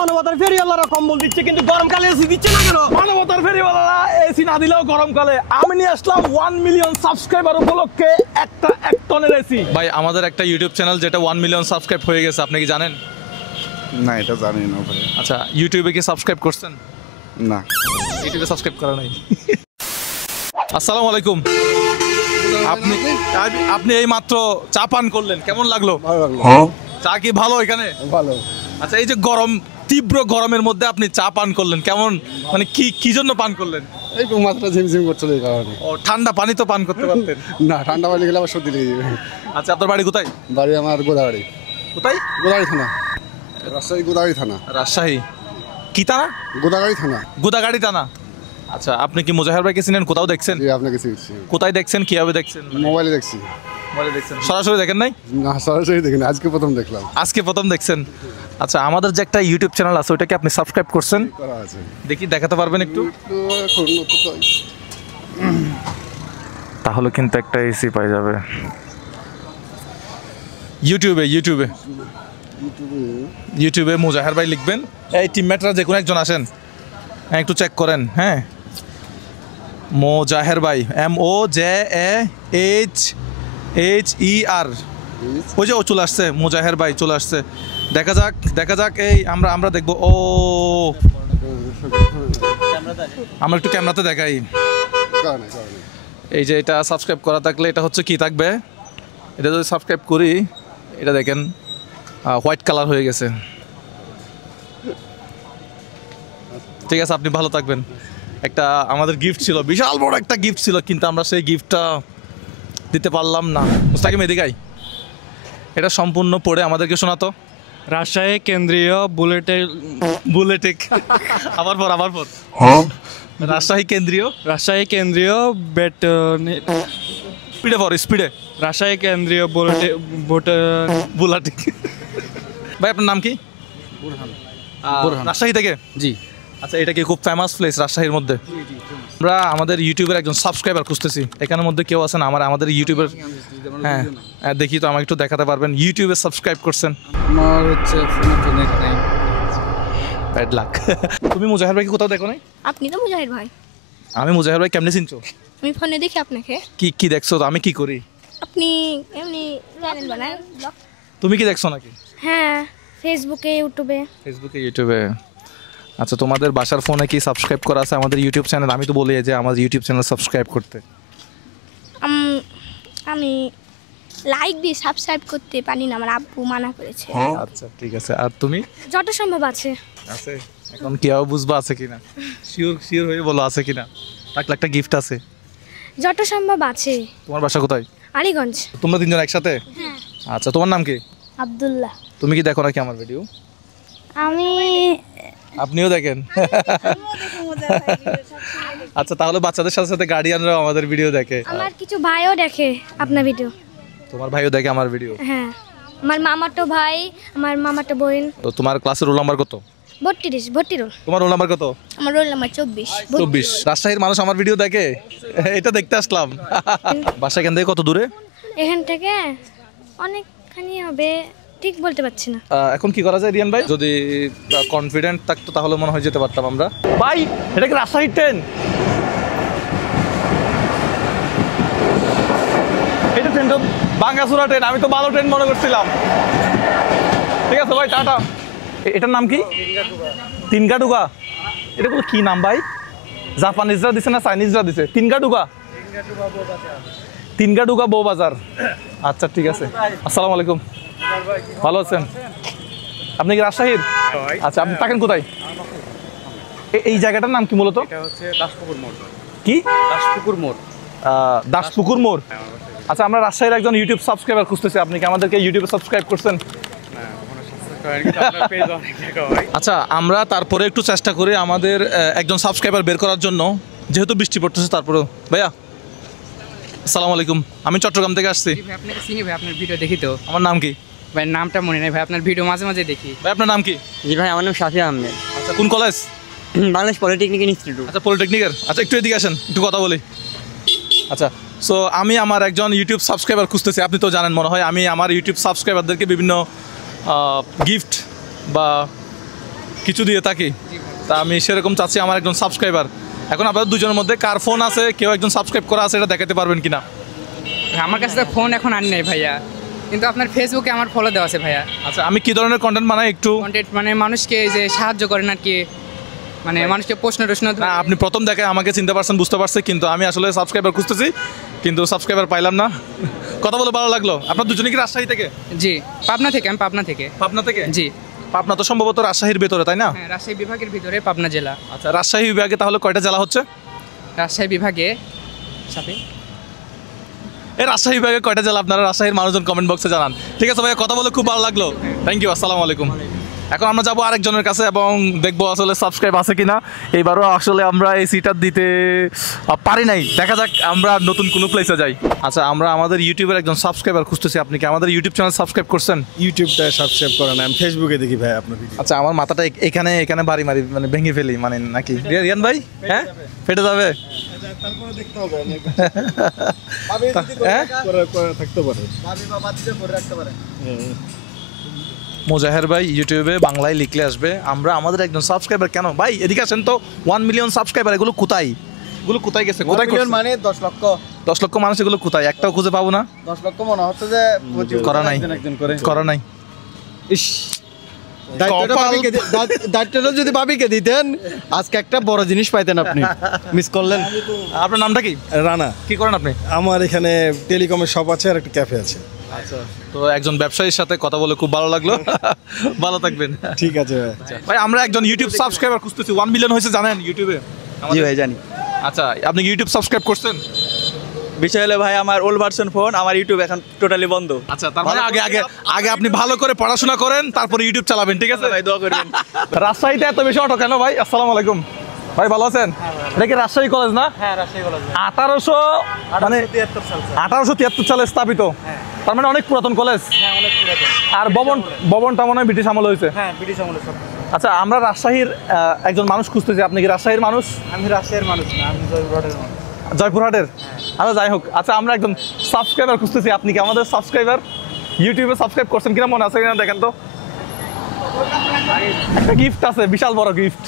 মানবতার ফেরিওয়ালারা কম্বল দিচ্ছে কিন্তু গরমকালে এসি দিচ্ছে না কেন? মানবতার ফেরিওয়ালারা এসি না দিলেও গরমকালে আমি নিয়ে আসলাম 1 মিলিয়ন সাবস্ক্রাইবার উপলক্ষে একটা 1 টনের এসি। ভাই আমাদের একটা ইউটিউব চ্যানেল যেটা 1 মিলিয়ন সাবস্ক্রাইব হয়ে গেছে, আপনি কি জানেন? না, এটা জানি না ভাই। আচ্ছা, ইউটিউবে কি সাবস্ক্রাইব করছেন? না, ইউটিউবে সাবস্ক্রাইব করা নাই। আসসালামু আলাইকুম। আপনি এই মাত্র চা পান করলেন, কেমন লাগলো? চা কি ভালো এখানে? ভালো। আচ্ছা, এই যে গরম, তীব্র গরমের মধ্যে আপনি চা পান করলেন, কেমন মানে কি জন্য পান করলেন? এই মাত্রা ঝিমঝিম করছিল এই কারণে। ও, ঠান্ডা পানি তো পান করতে পারতেন। না, ঠান্ডা পানি গেলে আবার সর্দি লেগে যাবে। আচ্ছা, আপনার বাড়ি কোথায়? বাড়ি আমার গোদাগাড়ি। কোথায়? গোদাগাড়ি থানা, রাজশাহী গোদাগাড়ি থানা। রাজশাহী কি থানা? গোদাগাড়ি থানা। গোদাগাড়ি থানা। আচ্ছা, আপনি কি মুজাহির ভাইকে চিনেন? কোথাও দেখছেন? জি, আপনাকে চিনছি। কোথায় দেখছেন, কিভাবে দেখছেন? মোবাইলে দেখছি। মোবাইলে দেখছেন, সরাসরি দেখেন নাই? না, সরাসরি দেখিনি, আজকে প্রথম দেখলাম। আজকে প্রথম দেখছেন? আচ্ছা, আমাদের যে একটা ইউটিউব চ্যানেল আছে ওইটাকে আপনি সাবস্ক্রাইব করছেন? করা আছে। দেখি দেখাতে পারবেন একটু? এখন তো তাহলে কিন্তু একটা এসি পাই যাবে। ইউটিউবে মুজাহির ভাই লিখবেন, এই টিমমেটরা যে কোনো একজন আসেন, হ্যাঁ একটু চেক করেন। হ্যাঁ, মুজাহির ভাই, MOJAHER, ওই যে ও চলে আসছে, মুজাহির ভাই চলে আসছে। দেখা যাক এই আমরা দেখবো। ও, আমরা একটু ক্যামেরাতে দেখাই। এই যে এটা সাবস্ক্রাইব করা থাকলে এটা হচ্ছে কি থাকবে, এটা যদি সাবস্ক্রাইব করি, এটা দেখেন হোয়াইট কালার হয়ে গেছে। ঠিক আছে, আপনি ভালো থাকবেন। একটা আমাদের গিফট ছিল, বিশাল বড় একটা গিফট ছিল, কিন্তু আমরা সেই গিফটটা দিতে পারলাম না। মুস্তাকিম এদিকাই, এটা সম্পূর্ণ পড়ে আমাদেরকে শোনাতো। রাজশাহী কেন্দ্রীয় বুলেটেক আবার পর রাজশাহী কেন্দ্রীয় স্পিডে রাজশাহী কেন্দ্রীয় বুলেটেক। ভাই আপনার নাম কি? রাজশাহী থেকে? জি। আচ্ছা, এটা কি খুব ফেমাস প্লেস রাজশাহীর মধ্যে? আমরা আমাদের ইউটিউবের একজন সাবস্ক্রাইবার খুঁজতেছি, এখানের মধ্যে কেউ আছেন আমাদের ইউটিউবের? হ্যাঁ, দেখি তো, আমাকে একটু দেখাতে পারবেন ইউটিউবে সাবস্ক্রাইব করছেন? আমার হচ্ছে ব্যাড লাক। তুমি মুজাহির ভাইকে কোথাও দেখো নাই? আপনি তো মুজাহির ভাই। আমি মুজাহির ভাই কেমনে চিনছো? আমি ফোনে দেখি আপনাকে। কি দেখছো? তো আমি কি করি? আপনি এমনি চ্যানেল বানান, ব্লগ। তুমি কি দেখছো নাকি? হ্যাঁ, ফেসবুকে ইউটিউবে। আচ্ছা, তোমাদের বাসার ফোনে কি সাবস্ক্রাইব করা আছে আমাদের ইউটিউব চ্যানেল? আমি তো বলি যে আমার ইউটিউব চ্যানেল সাবস্ক্রাইব করতে। আমি লাইক দিয়ে সাবস্ক্রাইব করতে পারি না, আমার আব্বু মানা করেছে। আচ্ছা, ঠিক আছে। আর তুমি? যত সম্ভব আছে। এখন কি বুঝবা আছে কিনা? শিওর হয়ে বলো আছে কিনা। তাহলে একটা গিফট আছে। যত সম্ভব আছে। তোমার বাসা কোথায়? আলীগঞ্জ। তোমরা তিনজন একসাথে? হ্যাঁ। আচ্ছা, তোমার নাম কি? আব্দুল্লাহ। তুমি কি দেখো নাকি আমার ভিডিও? আপনিও দেখেন? আচ্ছা, তাহলে বাচ্চাদের সাথে সাথে গার্ডিয়ানরাও আমাদের ভিডিও দেখে? আমার কিছু ভাইও দেখে আপনার ভিডিও। তোমার ভাইও দেখে আমার ভিডিও? হ্যাঁ, আমার মামাতো ভাই, আমার মামাতো বোন। তো তোমার ক্লাসের রোল নাম্বার কত? 32 ভর্তি রোল। তোমার রোল নাম্বার কত? আমার রোল নাম্বার 24। রাজশাহীর মানুষ আমার ভিডিও দেখে, এটা দেখতে আসলাম। বাসা এখান থেকে কত দূরে? এখান থেকে অনেকখানি হবে, ঠিক বলতে পারছি না। এখন কি করা যায় রিয়ান ভাই? যদি কনফিডেন্ট থাকতো তাহলে মনে হয় যেতে পারতাম আমরা। ভাই, এটা কি রাজশাহীর ট্রেন? এটা ট্রেন তো বাঙ্গাসুরা ট্রেন, আমি তো ভালো ট্রেন মনে করছিলাম। ঠিক আছে ভাই, টাটা। এটার নাম কি? তিনগাডুগা। এটা কি নাম ভাই? জাপানিজরা দিছে না চাইনিজরা দিছে? তিনগাডুগা বউবাজার। আচ্ছা, ঠিক আছে। আসসালামু আলাইকুম। ভালো আছেন? আপনি কি রাজশাহীর? আচ্ছা, আপনি থাকেন কোথায়? এই জায়গাটার নাম কি মূলত? কি? দাসপুকুর মোড়। আচ্ছা, আমরা রাজশাহীর একজন ইউটিউব সাবস্ক্রাইবার খুঁজতেছি, আপনি কি আমাদেরকে ইউটিউবে সাবস্ক্রাইব করছেন? আচ্ছা, আমরা তারপরে একটু চেষ্টা করি আমাদের একজন সাবস্ক্রাইবার বের করার জন্য, যেহেতু বৃষ্টি পড়তেছে। তারপরেও ভাইয়া, আসসালামু আলাইকুম, আমি চট্টগ্রাম থেকে আসছি। ভাই, আপনাকে চিনি ভাই, আপনার ভিডিও দেখি তো। আমার নাম কি ভাই? নামটা মনে নেই ভাই, আপনার ভিডিও মাঝে মাঝে দেখি। ভাই, আপনার নাম কি? জি ভাই, আমার নাম শাফি আহমেদ। আচ্ছা, কোন কলেজ? Bangladesh polytechnic institute. আচ্ছা, পলিটেকনিকের। আচ্ছা, একটু এদিকে আসেন, একটু কথা বলি। আচ্ছা, সো আমি আমার একজন ইউটিউব সাবস্ক্রাইবার খুঁজতেছি। আপনি তো জানেন মনে হয়, আমি আমার ইউটিউব সাবস্ক্রাইবারদেরকে বিভিন্ন গিফট বা কিছু দিয়ে থাকি। তা আমি সেরকম চাচ্ছি আমার একজন সাবস্ক্রাইবার। এখন আপনাদের দুজনের মধ্যে কার ফোন আছে, কেউ একজন সাবস্ক্রাইব করা আছে, এটা দেখাতে পারবেন কিনা? আমার কাছে তো ফোন এখন আনি নাই ভাইয়া, কিন্তু আপনার ফেসবুকে আমার ফলো দেওয়া আছে ভাইয়া। আচ্ছা, আমি কি ধরনের কন্টেন্ট বানাই একটু? কন্টেন্ট মানে মানুষকে যে সাহায্য করেন আর কি, মানে মানুষকে প্রশ্ন না, আপনি প্রথম দেখে আমাকে চিনতে পারছেন, বুঝতে পারছি, কিন্তু আমি আসলে সাবস্ক্রাইবার খুঁজতেছি, কিন্তু সাবস্ক্রাইবার পাইলাম না। কথা বলে ভালো লাগলো। আপনার দুজনে কি রাজশাহী থেকে? জি, পাবনা থেকে। আমি পাবনা থেকে। পাবনা থেকে? জি। পাবনা তো সম্ভবত রাজশাহীর ভেতরে, তাই না? হ্যাঁ, রাজশাহী বিভাগের ভিতরে পাবনা জেলা। আচ্ছা, রাজশাহী বিভাগে তাহলে কয়টা জেলা হচ্ছে? রাজশাহী বিভাগে সাথে এই রাজশাহী বিভাগে কয়টা জেলা আপনারা রাজশাহীর মানুষজন কমেন্ট বক্সে জানান। ঠিক আছে ভাইয়া, কথা বলে খুব ভালো লাগলো। থ্যাংক ইউ, আসসালামু আলাইকুম। এখন আমরা যাবো আরেকজনের কাছে এবং দেখবো আসলে সাবস্ক্রাইব আছে কিনা। এইবারও আসলে আমরা এই সিটার দিতে পারি নাই, দেখা যাক আমরা নতুন কোনো প্লেসে যাই। আচ্ছা, আমরা আমাদের ইউটিউবের একজন সাবস্ক্রাইবার খুঁজতেছি। আপনি কি আমাদের ইউটিউব চ্যানেল সাবস্ক্রাইব করছেন? ইউটিউবটা সাবস্ক্রাইব করা না, আমি ফেসবুকে দেখি ভাই আপনার ভিডিও। আচ্ছা, আমার মাথাটা এখানে এখানে বাড়ি মারি, মানে ভেঙে ফেলি, মানে নাকি রিয়ান ভাই? হ্যাঁ, ফেটে যাবে। তারপরে দেখতে হবে হ্যাঁ, থাকতে পারে। মোজাহের ভাই ইউটিউবে বাংলায় লিখলে আসবে। আমরা আমাদের একজন সাবস্ক্রাইবার, কেন ভাই এদিকে আসেন তো, 1 মিলিয়ন সাবস্ক্রাইবার, এগুলো কোথায়? এগুলো কোথায় গেছে? কোথায় করছে? মানে 10 লক্ষ 10 লক্ষ মানুষ, এগুলো কোথায়? একটাও খুঁজে পাবো না। 10 লক্ষ মনে হচ্ছে যে করা নাই, একজন করে করা নাই। ইস, দায়িত্বটা যদি ভাবিকে দিতেন আজকে একটা বড় জিনিস পাইতেন, আপনি মিস করলেন। আপনার নামটা কি? রানা। কি করেন আপনি? আমার এখানে টেলিকমের শপ আছে আর একটা ক্যাফে আছে। আচ্ছা, তো একজন ব্যবসায়ীর সাথে কথা বলে খুব ভালো লাগলো। ভালো থাকবেন। ঠিক আছে ভাই। ভাই, আমরা একজন ইউটিউব সাবস্ক্রাইবার খুঁজতেছি। 1 মিলিয়ন হয়েছে জানেন ইউটিউবে? জি ভাই জানি। আচ্ছা, আপনি কি ইউটিউব সাবস্ক্রাইব করছেন? বিষয় হলো ভাই আমার ওল্ড ভার্সন ফোন, আমার ইউটিউব এখন টোটালি বন্ধ। আচ্ছা, তার মানে আগে আগে আগে আপনি ভালো করে পড়াশোনা করেন, তারপরে ইউটিউব চালাবেন, ঠিক আছে ভাই, দোয়া করবেন। রাজশাহীতে এত বেশি অটো কেন ভাই? আসসালামু আলাইকুম ভাই, ভালো আছেন? এটা কি রাজশাহী কলেজ না? হ্যাঁ, রাজশাহী কলেজ। 1873 সালে স্থাপিত, তার মানে অনেক পুরাতন কলেজ। হ্যাঁ, অনেক পুরাতন। আর ভবনটা মনে হয় ব্রিটিশ আমলে হয়েছে। হ্যাঁ, ব্রিটিশ আমলের সব। আচ্ছা, আমরা রাজশাহীর একজন মানুষ খুঁজতেছি। আপনি কি রাজশাহীর মানুষ? আমি রাজশাহীর মানুষ না, আমি জয়পুরহাটের মানুষ। জয়পুরহাটের? আচ্ছা, যাই হোক। আচ্ছা, আমরা একজন সাবস্ক্রাইবার খুঁজতেছি। আপনি কি আমাদের সাবস্ক্রাইবার? ইউটিউবে সাবস্ক্রাইব করছেন কিনা মনে আছে কিনা দেখেন তো। একটা গিফট আছে, বিশাল বড় গিফট,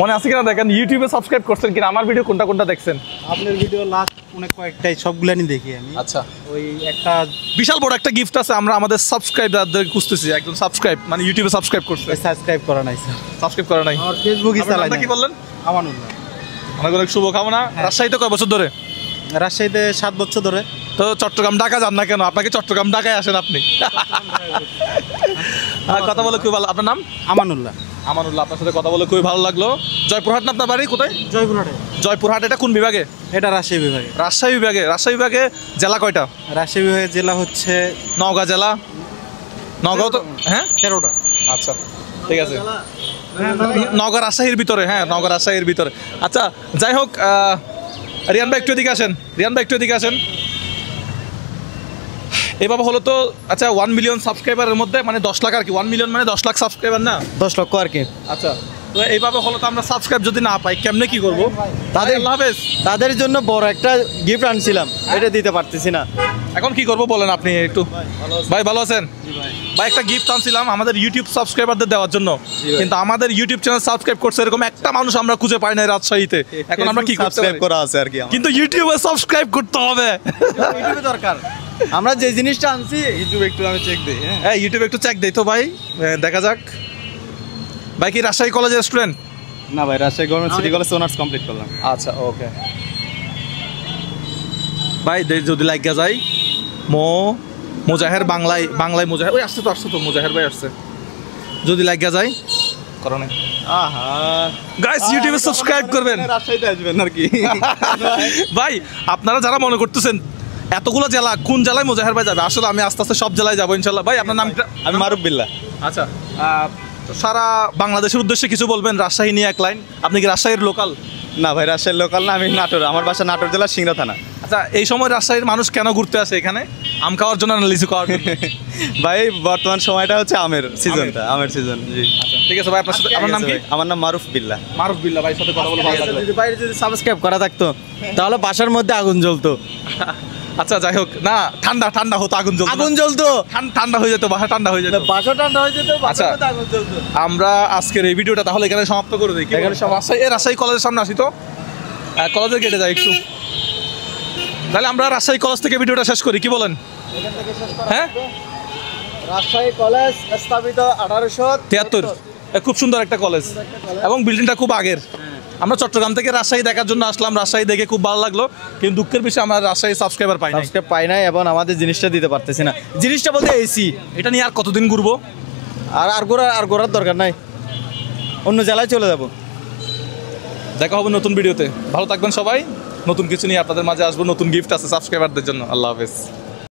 মনে আছে কিনা দেখেন। ইউটিউবে সাবস্ক্রাইব করছেন কিনা, আমার ভিডিও কোনটা কোনটা দেখছেন? আপনার ভিডিও লাস্ট অনেক কয়েকটাই, সবগুলানি দেখি আমি। আচ্ছা, ওই একটা বিশাল বড় একটা গিফট আছে। আমরা আমাদের সাবস্ক্রাইবারদের খুঁজতেছি। একজন সাবস্ক্রাইব মানে ইউটিউবে সাবস্ক্রাইব করছে। সাবস্ক্রাইব করা নাই স্যার, সাবস্ক্রাইব করা নাই। আমার ফেসবুকই আপনার চালাই নামটা না। কি বললেন? আমানুল্লাহ। অনেক অনেক শুভকামনা। রাজশাহীতে কয় বছর ধরে? রাজশাহীতে 7 বছর ধরে। তো চট্টগ্রাম ঢাকা যান না কেন? আপনাকে চট্টগ্রাম ঢাকায় আসেন আপনি। কথা বলে খুব ভালো। আপনার নাম? আমানুল্লাহ। আমানুল্লাহ, আপনার সাথে কথা বলে খুবই ভালো লাগলো। জয়পুরহাট না আপনার বাড়ি? কোথায়? জয়পুরহাটে। জয়পুরহাট, এটা কোন বিভাগে? এটা রাজশাহী বিভাগে। রাজশাহী বিভাগে। রাজশাহী বিভাগে জেলা কয়টা? রাজশাহী বিভাগের জেলা হচ্ছে নওগাঁ জেলা। নওগাঁও তো, হ্যাঁ 13টা। আচ্ছা, ঠিক আছে। নওগাঁ রাজশাহীর ভিতরে, হ্যাঁ নওগাঁ রাজশাহীর ভিতরে। আচ্ছা, যাই হোক, রিয়ান ভাই একটু এদিকে আসেন। রিয়ান ভাই একটু এদিকে আসেন। এভাবে হলো তো। আচ্ছা, 1 মিলিয়ন সাবস্ক্রাইবারের মধ্যে মানে 10 লাখ আর কি। 1 মিলিয়ন মানে 10 লাখ সাবস্ক্রাইবার না? 10 লক্ষ আর কি। আচ্ছা, তো এইভাবে হলো তো আমরা সাবস্ক্রাইব যদি না পাই, কেমনে কি করবো? আল্লাহ হাফেজ। তাদের জন্য বড় একটা গিফট আনছিলাম, এটা দিতে পারতেছি না। এখন কি করবো বলেন আপনি একটু। ভাই ভালো আছেন? ভাই, একটা গিফট আনছিলাম আমাদের ইউটিউব সাবস্ক্রাইবারদের দেওয়ার জন্য, কিন্তু আমাদের ইউটিউব চ্যানেল সাবস্ক্রাইব করছে এরকম একটা মানুষ আমরা খুঁজে পাই না রাজশাহীতে। এখন আমরা কি সাবস্ক্রাইব করা আছে আর কি, কিন্তু ইউটিউবে সাবস্ক্রাইব করতে হবে। ইউটিউবে দরকার। আমরা যে জিনিসটা আনছি ইউটিউবে একটু আমি চেক দিই। হ্যাঁ, ইউটিউবে একটু চেক দেই তো ভাই, দেখা যাক। ভাই কি রাজশাহী কলেজের স্টুডেন্ট? না ভাই, Rajshahi government city college honours complete করলাম। আচ্ছা, ওকে ভাই, যদি লাগিয়া যাই মোজাহের বাংলায় মোজাহের, ওই আসছে তো মোজাহের ভাই আসছে। যদি লাগিয়া যাই করো না। গাইস, ইউটিউবে সাবস্ক্রাইব করবেন। রাজশাহীতে আসবেন আর কি। ভাই, আপনারা যারা মনে করতেছেন এতগুলো জেলা, কোন জেলায় মোজাহের ভাই যাবে, আসলে আমি আস্তে আস্তে সব জেলায় যাবো ইনশাল্লাহ। ভাই, আপনার নামটা? আমি মারুফ বিল্লাহ। আচ্ছা, তো সারা বাংলাদেশের উদ্দেশ্যে কিছু বলবেন রাজশাহী নিয়ে এক লাইন। আপনি কি রাজশাহীর লোকাল? না ভাই, রাজশাহীর লোকাল না, আমি নাটোর। আমার বাসা নাটোর জেলা সিংড়া থানা। আচ্ছা, এই সময় রাজশাহীর মানুষ কেন ঘুরতে আসে এখানে? আম খাওয়ার জন্য না লিচু খাওয়ার জন্য? ভাই, বর্তমান সময়টা হচ্ছে আমের সিজনটা, আমের সিজন। জি, ঠিক আছে ভাই, আপনার সাথে আপনার নাম কি? আমার নাম মারুফ বিল্লাহ। মারুফ বিল্লাহ ভাই, সাথে কথা বলে ভালো লাগলো। যদি বাইরে যদি সাবস্ক্রাইব করা থাকতো তাহলে বাসার মধ্যে আগুন জ্বলতো। আচ্ছা যাই হোক, না ঠান্ডা ঠান্ডা হতো, আগুন জ্বলতো, আগুন জ্বলতো, ঠান্ডা হয়ে যেত, বাসা ঠান্ডা হয়ে যেত। বাসা ঠান্ডা হয়ে যেত, আচ্ছা। বাসার মধ্যে আগুন জ্বলতো। আমরা আজকের এই ভিডিওটা তাহলে এখানে সমাপ্ত করে দিই। এখানে রাজশাহী কলেজের সামনে আসি তো, কলেজের গেটে যাই একটু। তাহলে আমরা রাজশাহী কলেজ থেকে ভিডিওটা শেষ করি, কি বলেন? হ্যাঁ, রাজশাহী কলেজ স্থাপিত 1873। খুব সুন্দর একটা কলেজ এবং বিল্ডিংটা খুব আগের। আমরা চট্টগ্রাম থেকে রাজশাহী দেখার জন্য আসলাম, রাজশাহী দেখে খুব ভালো লাগলো, কিন্তু দুঃখের বিষয় আমরা রাজশাহী সাবস্ক্রাইবার পাই না। সাবস্ক্রাইব পাই নাই এবং আমাদের জিনিসটা দিতে পারতেছি না। জিনিসটা বলতে এসি, এটা নিয়ে আর কতদিন ঘুরবো? আর ঘোরার দরকার নাই, অন্য জেলায় চলে যাব। দেখা হবে নতুন ভিডিওতে। ভালো থাকবেন সবাই। নতুন কিছু নিয়ে আপনাদের মাঝে আসবো, নতুন গিফট আছে সাবস্ক্রাইবারদের জন্য। আল্লাহ হাফেজ।